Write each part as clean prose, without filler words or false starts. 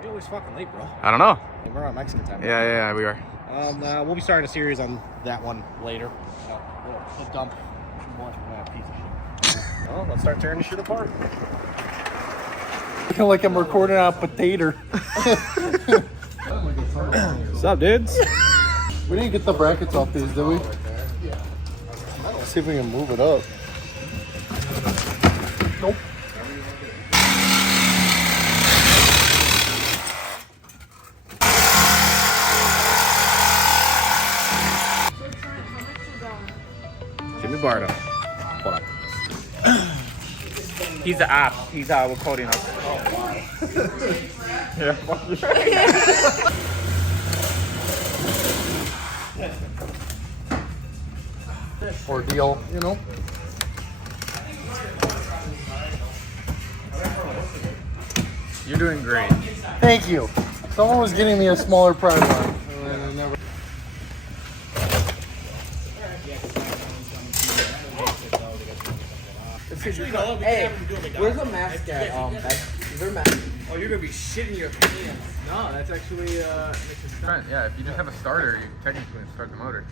You're always fucking late, bro. I don't know. We're on Mexican time. Yeah, we are. We'll be starting a series on that one later. The dump. Piece of shit. Well, let's start tearing this shit apart. I feel like I'm recording on a potato. What's up, dudes? We didn't get the brackets off these, did we? Let's see if we can move it up. Nope. Jimmy Bardo. Hold on. He's the op. He's recording us. Yeah. Ordeal, you know? You're doing great. Thank you. Someone was getting me a smaller prize line. Hey, where's the mask at? Is there a mask? Oh, you're gonna be shitting your pants. No, that's actually Trent, yeah, if you just have a starter, you technically start the motor.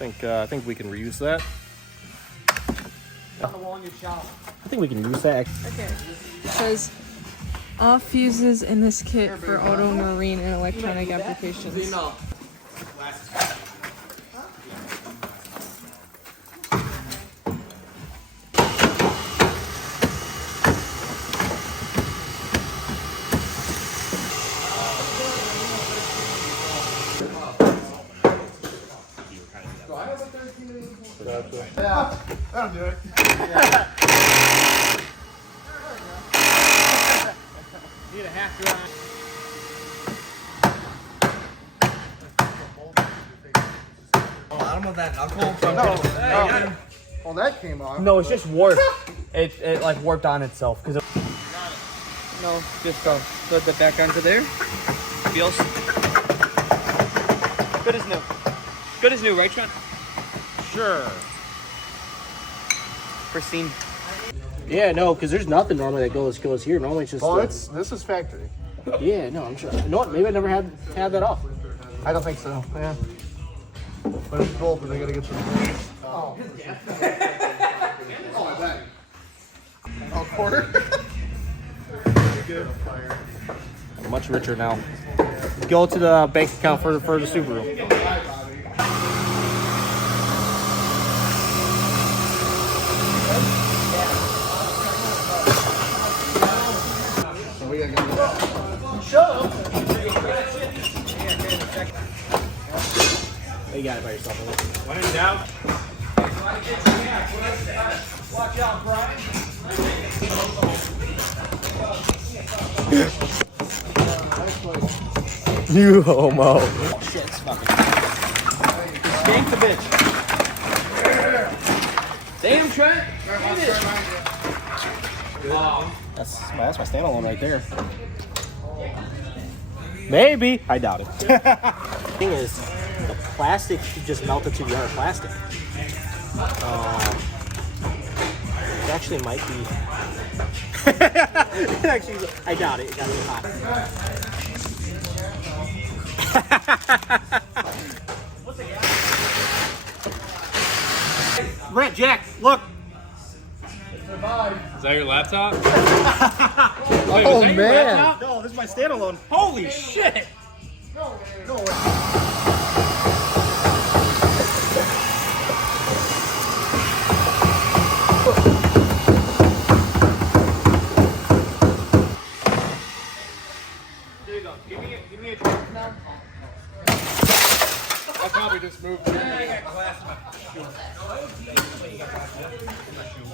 I think we can reuse that. I think we can use that. Okay. It says off fuses in this kit for auto, marine, and electronic applications. Yeah, that'll do it. Need a half dry. Oh, I don't know that knuckle. Well, that came off. No, it's just warped. it like warped on itself because. No, just put the back onto there. Feels good as new. Good as new, right, Trent? Sure. Pristine. Yeah, no, because there's nothing normally that goes here. Normally it's just. Oh, this is factory. Yeah, no, I'm sure. You know what? Maybe I never had that off. I don't think so. Yeah. But it's cool because I gotta get some. Oh. Oh, quarter. Much richer now. Go to the bank account for the Subaru. You got it by yourself. When in doubt. Watch out, Brian. You homo. Oh, shit, it's fucking. Skank the bitch. Damn, Trent. That's my standalone right there. Maybe. I doubt it. Thing is, the plastic just melted to the other plastic. It actually might be. Actually, I doubt it. It got really hot. Brent, Jack, look. Is that your laptop? Oh, man. No, this is my standalone. Holy shit! There you go. Give me a truck now. I probably just moved. I got glass in my shoe.